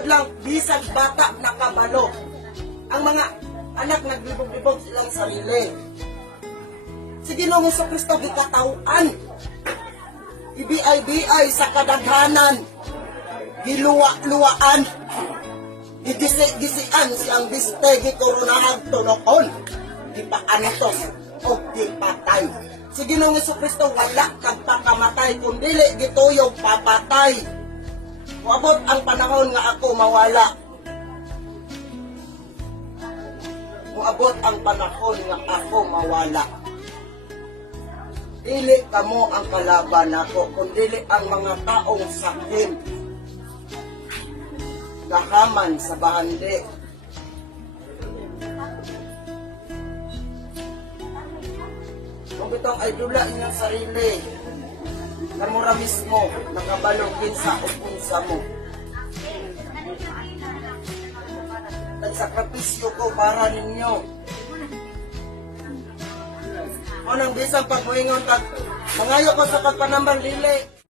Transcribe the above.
lang, bisag bata nakabalo. Ang mga anak naglibog-libog silang sarili. Si Ginoong Jesucristo gikatauan. Ibiyay sa kadaghanan. Giluwa-luwaan. Gigisi-gisian siyang biste gikurunahan tunokon. Gipaantos o gipatay. Si Ginoong Jesucristo wala kagpakamatay kundili gituyog papatay. Wabot ang panahon nga ako mawala. Muabot ang panahon nga ako mawala. Dili kamo ang kalaban nako, kundili ang mga taong sakim. Gahaman sa bahandi. Kung itong ay dula inyong sarili, kamura mismo, nakabalogin sa upunsa mo. Nagsakripisyo ko para ninyo. O nang bisang pagmuingon, mangayo ko sa pagpanambang dili.